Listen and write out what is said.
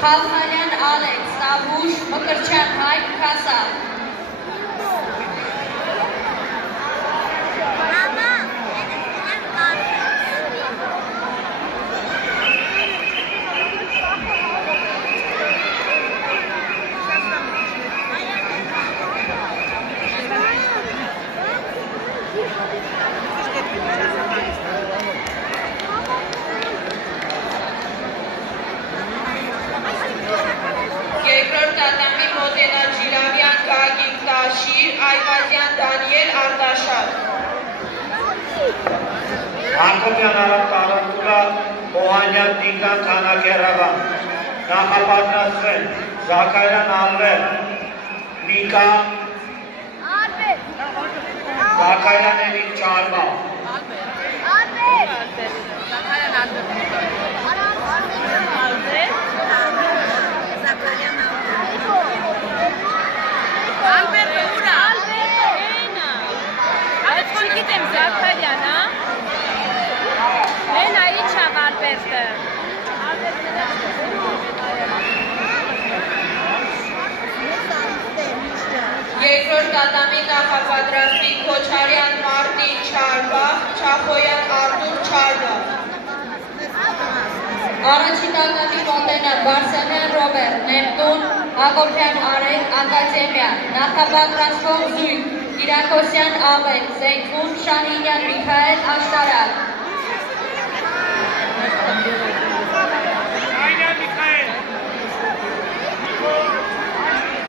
Խալխալյան Ալեքս, Տավուշ, Մկրչյան Հայկ, Քասավ։ Երկրորդ տատամի Մոտենա Ջիլավյան Գագիկ Տաշիր, Այվազյան Դանիել Արտաշատ։ Հակոբյան Արամ Տարատուլա, Օհանյան Տինգան Քանաքերավան, նախապատրաստվել Զաքարյան Ալվեր, Միկա, Զաքարյան Էլիկ Չարմա, Երկրորդ տատամի նախապատրաստի Քոչարյան Մարտին Չարբախ, Չախոյան Արտուր Չարբախ։ Առաջին տատամի Մոտենա Բարսեղյան Ռոբերտ, Նեպտուն, Հակոբյան Արեգ, Ակադեմիա, նախապատրաստող զույգ, Կիրակոսյան Ալեք, Զեյթուն, Շահինյան Միքայել, Աշտարակ։